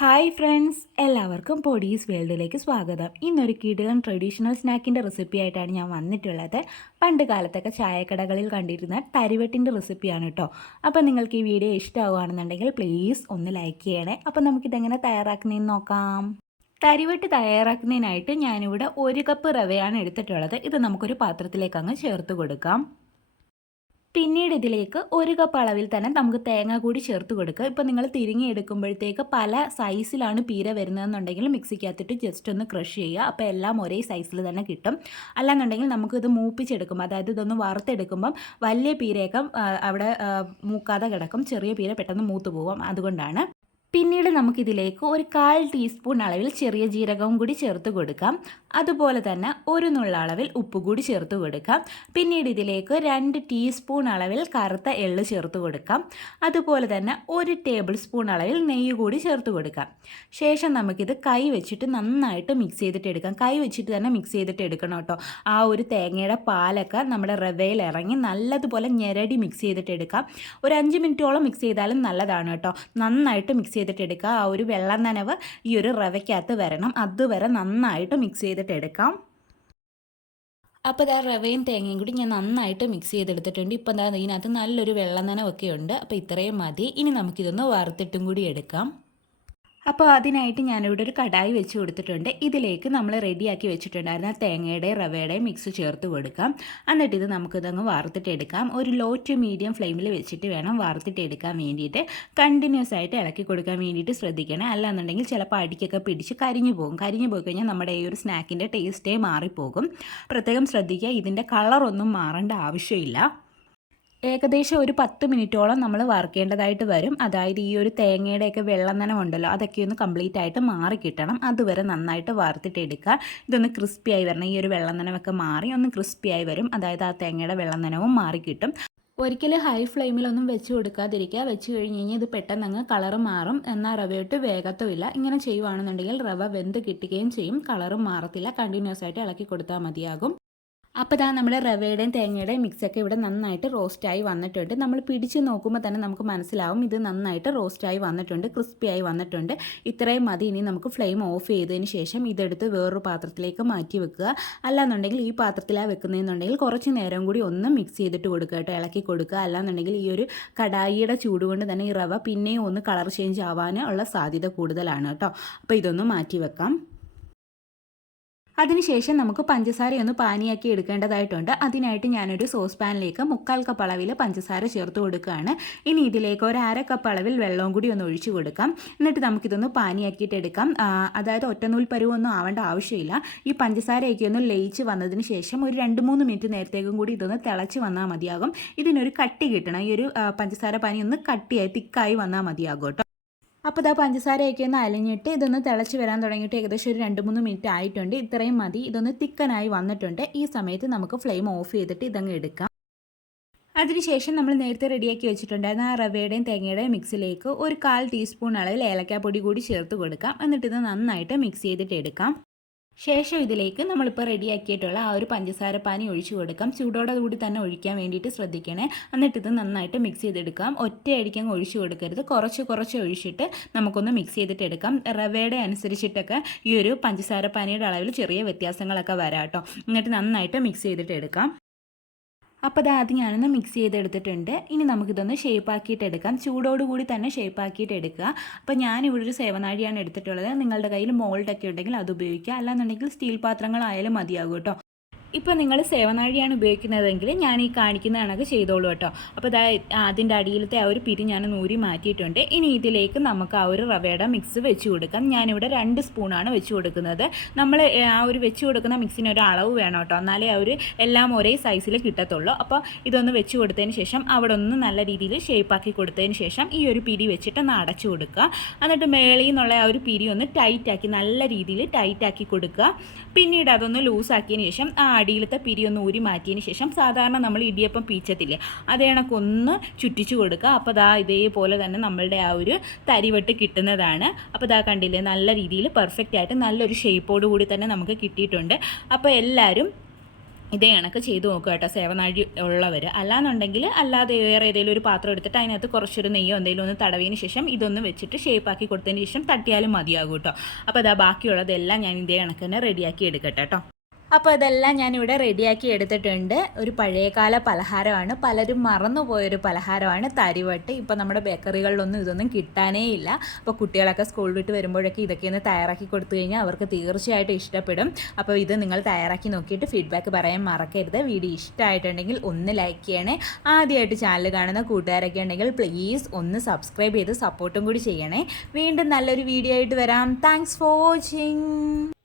Hi friends എല്ലാവർക്കും പൊടീസ് വേൾഡിലേക്ക് സ്വാഗതം. ഇന്നൊരു കിടിലൻ ട്രഡീഷണൽ സ്നാക്കിന്റെ റെസിപ്പി ആയിട്ടാണ് ഞാൻ വന്നിട്ടുള്ളത്. പണ്ട് കാലത്തൊക്കെ ചായക്കടകളിൽ കണ്ടിരുന്ന തരിവെട്ടിന്റെ റെസിപ്പിയാണ് കേട്ടോ അപ്പോൾ നിങ്ങൾക്ക് ഈ വീഡിയോ ഇഷ്ടമാവുകയാണെന്നുണ്ടെങ്കിൽ പ്ലീസ് ഒന്ന് ലൈക്ക് ചെയ്യണേ. അപ്പോൾ നമുക്കിതെങ്ങനെ തയ്യാറാക്കുന്നതെന്ന് നോക്കാം. തരിവെട്ട് തയ്യാറാക്കുന്നതിനായിട്ട് ഞാനിവിടെ ഒരു കപ്പ് റവയാണ് എടുത്തിട്ടുള്ളത്. ഇത് നമുക്കൊരു പാത്രത്തിലേക്ക് അങ്ങ് ചേർത്ത് കൊടുക്കാം. പിന്നീട് ഇതിലേക്ക് ഒരു കപ്പ് അളവിൽ തന്നെ നമുക്ക് തേങ്ങ കൂടി ചേർത്ത് കൊടുക്കുക. ഇപ്പോൾ നിങ്ങൾ തിരിങ്ങി എടുക്കുമ്പോഴത്തേക്ക് പല സൈസിലാണ് പീര വരുന്നതെന്നുണ്ടെങ്കിൽ മിക്സിക്കകത്തിട്ട് ജസ്റ്റ് ഒന്ന് ക്രഷ് ചെയ്യുക. അപ്പോൾ എല്ലാം ഒരേ സൈസിൽ തന്നെ കിട്ടും. അല്ലാന്നുണ്ടെങ്കിൽ നമുക്കിത് മൂപ്പിച്ചെടുക്കും അതായത് ഇതൊന്ന് വറുത്തെടുക്കുമ്പം വലിയ പീരയൊക്കെ അവിടെ മൂക്കാതെ കിടക്കും. ചെറിയ പീര പെട്ടെന്ന് മൂത്ത് പോകും. അതുകൊണ്ടാണ് പിന്നീട് നമുക്കിതിലേക്ക് ഒരു കാൽ ടീസ്പൂൺ അളവിൽ ചെറിയ ജീരകവും കൂടി ചേർത്ത് കൊടുക്കാം. അതുപോലെ തന്നെ ഒരു നുള്ള അളവിൽ ഉപ്പ് കൂടി ചേർത്ത് കൊടുക്കാം. പിന്നീട് ഇതിലേക്ക് രണ്ട് ടീസ്പൂൺ അളവിൽ കറുത്ത എള്ള് ചേർത്ത് കൊടുക്കാം. അതുപോലെ തന്നെ ഒരു ടേബിൾ സ്പൂൺ അളവിൽ നെയ്യ് കൂടി ചേർത്ത് കൊടുക്കാം. ശേഷം നമുക്കിത് കൈ വെച്ചിട്ട് നന്നായിട്ട് മിക്സ് ചെയ്തിട്ട് എടുക്കാം. കൈ വെച്ചിട്ട് തന്നെ മിക്സ് ചെയ്തിട്ട് എടുക്കണം കേട്ടോ. ആ ഒരു തേങ്ങയുടെ പാലൊക്കെ നമ്മുടെ റവയിൽ ഇറങ്ങി നല്ലതുപോലെ ഞെരടി മിക്സ് ചെയ്തിട്ട് എടുക്കാം. ഒരു അഞ്ച് മിനിറ്റോളം മിക്സ് ചെയ്താലും നല്ലതാണ് കേട്ടോ. നന്നായിട്ട് മിക്സ് ചെയ്തിട്ട് എടുക്കുക ആ ഒരു വെള്ളം നനവ് ഈ ഒരു റവയ്ക്കകത്ത് വരണം. അതുവരെ നന്നായിട്ട് മിക്സ് ചെയ്തിട്ട് എടുക്കാം അപ്പോൾ ഇതാ റവയും തേങ്ങയും കൂടി ഞാൻ നന്നായിട്ട് മിക്സ് ചെയ്തെടുത്തിട്ടുണ്ട്. ഇപ്പോൾ എന്താ ഇതിനകത്ത് നല്ലൊരു വെള്ളം നനവൊക്കെ ഉണ്ട് അപ്പോൾ ഇത്രയും മതി. ഇനി നമുക്കിതൊന്ന് വറുത്തിട്ടും കൂടി എടുക്കാം. അപ്പോൾ അതിനായിട്ട് ഞാനിവിടെ ഒരു കടായി വെച്ച് കൊടുത്തിട്ടുണ്ട്. ഇതിലേക്ക് നമ്മൾ റെഡിയാക്കി വെച്ചിട്ടുണ്ടായിരുന്ന തേങ്ങയുടെ റവയുടെയും മിക്സ് ചേർത്ത് കൊടുക്കാം. എന്നിട്ട് ഇത് നമുക്കിതങ്ങ് വാർത്തിട്ട് എടുക്കാം ഒരു ലോ ടു മീഡിയം ഫ്ലെയിമിൽ വെച്ചിട്ട് വേണം വാർത്തിട്ട് എടുക്കാൻ വേണ്ടിയിട്ട്. കണ്ടിന്യൂസ് ആയിട്ട് ഇളക്കി കൊടുക്കാൻ വേണ്ടിയിട്ട് ശ്രദ്ധിക്കണം. അല്ലാന്നുണ്ടെങ്കിൽ ചിലപ്പോൾ അടിക്കൊക്കെ പിടിച്ച് കരിഞ്ഞു പോകും. കരിഞ്ഞു പോയി കഴിഞ്ഞാൽ നമ്മുടെ ഈ ഒരു സ്നാക്കിന്റെ ടേസ്റ്റേ മാറിപ്പോകും. പ്രത്യേകം ശ്രദ്ധിക്കുക ഇതിന്റെ കളറൊന്നും മാറേണ്ട ആവശ്യമില്ല. ഏകദേശം ഒരു പത്ത് മിനിറ്റോളം നമ്മൾ വറുക്കേണ്ടതായിട്ട് വരും. അതായത് ഈ ഒരു തേങ്ങയുടെയൊക്കെ വെള്ളം ഉണ്ടല്ലോ അതൊക്കെ ഒന്ന് കംപ്ലീറ്റ് ആയിട്ട് മാറി കിട്ടണം. അതുവരെ നന്നായിട്ട് വറുത്തിട്ട് എടുക്കുക. ഇതൊന്ന് ക്രിസ്പി ആയി വരണം. ഈ ഒരു വെള്ളം നനവൊക്കെ മാറി ഒന്ന് ക്രിസ്പി ആയി വരും. അതായത് ആ തേങ്ങയുടെ വെള്ളം നനവും മാറി കിട്ടും. ഒരിക്കലും ഹൈ ഫ്ലെയിമിലൊന്നും വെച്ച് കൊടുക്കാതിരിക്കുക. വെച്ച് കഴിഞ്ഞ് കഴിഞ്ഞാൽ ഇത് പെട്ടെന്ന് അങ്ങ് കളർ മാറും. എന്നാൽ റവയിട്ട് വേഗത്തുമില്ല ഇങ്ങനെ ചെയ്യുവാണെന്നുണ്ടെങ്കിൽ റവ വെന്ത് കിട്ടുകയും ചെയ്യും. കളറും മാറത്തില്ല. കണ്ടിന്യൂസ് ആയിട്ട് ഇളക്കി കൊടുത്താൽ മതിയാകും. അപ്പോൾ ഇതാ നമ്മുടെ റവയുടെയും തേങ്ങയുടെയും മിക്സൊക്കെ ഇവിടെ നന്നായിട്ട് റോസ്റ്റായി വന്നിട്ടുണ്ട്. നമ്മൾ പിടിച്ച് നോക്കുമ്പോൾ തന്നെ നമുക്ക് മനസ്സിലാവും ഇത് നന്നായിട്ട് റോസ്റ്റായി വന്നിട്ടുണ്ട് ക്രിസ്പിയായി വന്നിട്ടുണ്ട്. ഇത്രയും മതി ഇനി നമുക്ക് ഫ്ലെയിം ഓഫ് ചെയ്തതിന് ശേഷം ഇതെടുത്ത് വേറൊരു പാത്രത്തിലേക്ക് മാറ്റി വെക്കുക. അല്ലാന്നുണ്ടെങ്കിൽ ഈ പാത്രത്തിലാണ് വെക്കുന്നതെന്നുണ്ടെങ്കിൽ കുറച്ച് നേരം കൂടി ഒന്ന് മിക്സ് ചെയ്തിട്ട് കൊടുക്കുക കേട്ടോ ഇളക്കി കൊടുക്കുക. അല്ലാന്നുണ്ടെങ്കിൽ ഈ ഒരു കടായിയുടെ ചൂട് കൊണ്ട് തന്നെ ഈ റവ പിന്നെയും ഒന്ന് കളർ ചേഞ്ച് ആവാനുള്ള സാധ്യത കൂടുതലാണ് കേട്ടോ. അപ്പോൾ ഇതൊന്ന് മാറ്റി വെക്കാം. അതിനുശേഷം നമുക്ക് പഞ്ചസാരയൊന്ന് പാനിയാക്കി എടുക്കേണ്ടതായിട്ടുണ്ട്. അതിനായിട്ട് ഞാനൊരു സോസ് പാനിലേക്ക് മുക്കാൽ കപ്പ് അളവിൽ പഞ്ചസാര ചേർത്ത് കൊടുക്കുകയാണ്. ഇനി ഇതിലേക്ക് ഒരു അര കപ്പ് അളവിൽ വെള്ളവും കൂടി ഒന്ന് ഒഴിച്ചു കൊടുക്കാം. എന്നിട്ട് നമുക്കിതൊന്ന് പാനിയാക്കിയിട്ട് എടുക്കാം. അതായത് ഒറ്റനൂൽ പരുവൊന്നും ആവേണ്ട ആവശ്യമില്ല. ഈ പഞ്ചസാരയൊക്കെ ഒന്ന് ലയിച്ച് വന്നതിന് ശേഷം ഒരു രണ്ട് മൂന്ന് മിനിറ്റ് നേരത്തേക്കും കൂടി ഇതൊന്ന് തിളച്ച് വന്നാൽ മതിയാകും. ഇതിനൊരു കട്ടി കിട്ടണം. ഈ ഒരു പഞ്ചസാര പാനി ഒന്ന് കട്ടിയായി തിക്കായി വന്നാൽ മതിയാകും കേട്ടോ. അപ്പോൾ ഇതാ പഞ്ചസാരയൊക്കെ ഒന്ന് അലിഞ്ഞിട്ട് ഇതൊന്ന് തിളച്ച് വരാൻ തുടങ്ങിയിട്ട് ഏകദേശം ഒരു രണ്ട് മൂന്ന് മിനിറ്റ് ആയിട്ടുണ്ട്. ഇത്രയും മതി. ഇതൊന്ന് തിക്കനായി വന്നിട്ടുണ്ട്. ഈ സമയത്ത് നമുക്ക് ഫ്ലെയിം ഓഫ് ചെയ്തിട്ട് ഇതങ്ങ് എടുക്കാം. അതിനുശേഷം നമ്മൾ നേരത്തെ റെഡിയാക്കി വെച്ചിട്ടുണ്ടായിരുന്ന ആ റവയുടെയും തേങ്ങയുടെയും മിക്സിലേക്ക് ഒരു കാൽ ടീസ്പൂൺ അളവിൽ ഏലക്കാപ്പൊടി കൂടി ചേർത്ത് കൊടുക്കാം. എന്നിട്ട് ഇത് നന്നായിട്ട് മിക്സ് ചെയ്തിട്ട് എടുക്കാം. ശേഷം ഇതിലേക്ക് നമ്മളിപ്പോൾ റെഡിയാക്കിയിട്ടുള്ള ആ ഒരു പഞ്ചസാര പാനി ഒഴിച്ചു കൊടുക്കാം. ചൂടോടെ കൂടി തന്നെ ഒഴിക്കാൻ വേണ്ടിയിട്ട് ശ്രദ്ധിക്കണേ. എന്നിട്ട് ഇത് നന്നായിട്ട് മിക്സ് ചെയ്തെടുക്കാം. ഒറ്റയടിക്കാൻ ഒഴിച്ചു കൊടുക്കരുത്. കുറച്ച് കുറച്ച് ഒഴിച്ചിട്ട് നമുക്കൊന്ന് മിക്സ് ചെയ്തിട്ട് എടുക്കാം റവയുടെ അനുസരിച്ചിട്ടൊക്കെ ഈ ഒരു പഞ്ചസാര പാനിയുടെ അളവിൽ ചെറിയ വ്യത്യാസങ്ങളൊക്കെ വരാം കേട്ടോ. എന്നിട്ട് നന്നായിട്ട് മിക്സ് ചെയ്തിട്ട് എടുക്കാം അപ്പോൾ അത് ആദ്യം ഞാനൊന്ന് മിക്സ് ചെയ്തെടുത്തിട്ടുണ്ട്. ഇനി നമുക്കിതൊന്ന് ഷേപ്പാക്കിയിട്ടെടുക്കാം ചൂടോടുകൂടി തന്നെ ഷേപ്പാക്കിയിട്ട് എടുക്കുക. അപ്പോൾ ഞാനിവിടെ ഒരു സേവനാഴിയാണ് എടുത്തിട്ടുള്ളത്. നിങ്ങളുടെ കയ്യിൽ മോൾഡൊക്കെ ഉണ്ടെങ്കിൽ അത് ഉപയോഗിക്കുക. അല്ലാന്നുണ്ടെങ്കിൽ സ്റ്റീൽ പാത്രങ്ങളായാലും മതിയാകും കേട്ടോ. ഇപ്പോൾ നിങ്ങൾ സേവനാഴിയാണ് ഉപയോഗിക്കുന്നതെങ്കിൽ ഞാൻ ഈ കാണിക്കുന്ന കണക്ക് ചെയ്തോളൂ കേട്ടോ. അപ്പോൾ അതായത് അതിന്റെ അടിയിലത്തെ ആ ഒരു പിരി ഞാൻ നൂരി മാറ്റിയിട്ടുണ്ട്. ഇനി ഇതിലേക്ക് നമുക്ക് ആ ഒരു റവയുടെ മിക്സ് വെച്ച് കൊടുക്കാം. ഞാനിവിടെ രണ്ട് സ്പൂണാണ് വെച്ച് കൊടുക്കുന്നത്. നമ്മൾ ആ ഒരു വെച്ച് കൊടുക്കുന്ന മിക്സിന് ഒരു അളവ് വേണം കേട്ടോ. എന്നാലേ ആ ഒരു എല്ലാം ഒരേ സൈസിൽ കിട്ടത്തുള്ളൂ. അപ്പോൾ ഇതൊന്ന് വെച്ച് കൊടുത്തതിന് ശേഷം അവിടെ ഒന്ന് നല്ല രീതിയിൽ ഷേപ്പാക്കി കൊടുത്തതിന് ശേഷം ഈ ഒരു പിരി വെച്ചിട്ട് ഒന്ന് അടച്ചു കൊടുക്കുക. എന്നിട്ട് മേളിൽ നിന്നുള്ള ആ ഒരു പിരി ഒന്ന് ടൈറ്റാക്കി നല്ല രീതിയിൽ ടൈറ്റാക്കി കൊടുക്കുക. പിന്നീട് അതൊന്ന് ലൂസാക്കിയതിന് ശേഷം ആ അടിയിലത്തെ പിരി ഒന്ന് ഊരി മാറ്റിയതിന് ശേഷം സാധാരണ നമ്മൾ ഇടിയപ്പം പീച്ചത്തില്ലേ അത് കണക്കൊന്ന് ചുറ്റിച്ചു കൊടുക്കുക. അപ്പോൾ ദാ ഇതേപോലെ തന്നെ നമ്മളുടെ ആ ഒരു തരിവെട്ട് കിട്ടുന്നതാണ്. അപ്പോൾ ദാ കണ്ടില്ലേ നല്ല രീതിയിൽ പെർഫെക്റ്റ് ആയിട്ട് നല്ലൊരു ഷേപ്പോട് കൂടി തന്നെ നമുക്ക് കിട്ടിയിട്ടുണ്ട്. അപ്പോൾ എല്ലാവരും ഇതേ കണക്ക് ചെയ്ത് നോക്കുക കേട്ടോ സേവനാഴി ഉള്ളവർ. അല്ലാന്നുണ്ടെങ്കിൽ അല്ലാതെ വേറെ ഏതെങ്കിലും ഒരു പാത്രം എടുത്തിട്ട് അതിനകത്ത് കുറച്ചൊരു നെയ്യോ എന്തെങ്കിലും ഒന്ന് തടവിയതിന് ശേഷം ഇതൊന്ന് വെച്ചിട്ട് ഷേപ്പാക്കി കൊടുത്തതിന് ശേഷം തട്ടിയാലും മതിയാകും കേട്ടോ. അപ്പോൾ അതാ ബാക്കിയുള്ളതെല്ലാം ഞാൻ ഇതേ കണക്ക് തന്നെ റെഡിയാക്കി എടുക്കട്ടെ കേട്ടോ. അപ്പോൾ ഇതെല്ലാം ഞാനിവിടെ റെഡിയാക്കി എടുത്തിട്ടുണ്ട്. ഒരു പഴയകാല പലഹാരമാണ്. പലരും മറന്നുപോയൊരു പലഹാരമാണ് തരിവട്ട്. ഇപ്പോൾ നമ്മുടെ ബേക്കറികളിലൊന്നും ഇതൊന്നും കിട്ടാനേ ഇല്ല. അപ്പോൾ കുട്ടികളൊക്കെ സ്കൂൾ വിട്ട് വരുമ്പോഴൊക്കെ ഇതൊക്കെ ഒന്ന് തയ്യാറാക്കി കൊടുത്തു കഴിഞ്ഞാൽ അവർക്ക് തീർച്ചയായിട്ടും ഇഷ്ടപ്പെടും. അപ്പോൾ ഇത് നിങ്ങൾ തയ്യാറാക്കി നോക്കിയിട്ട് ഫീഡ്ബാക്ക് പറയാൻ മറക്കരുത്. വീഡിയോ ഇഷ്ടമായിട്ടുണ്ടെങ്കിൽ ഒന്ന് ലൈക്ക് ചെയ്യണേ. ആദ്യമായിട്ട് ചാനൽ കാണുന്ന കൂട്ടുകാരൊക്കെ ഉണ്ടെങ്കിൽ പ്ലീസ് ഒന്ന് സബ്സ്ക്രൈബ് ചെയ്ത് സപ്പോർട്ടും കൂടി ചെയ്യണേ. വീണ്ടും നല്ലൊരു വീഡിയോ ആയിട്ട് വരാം. Thanks for watching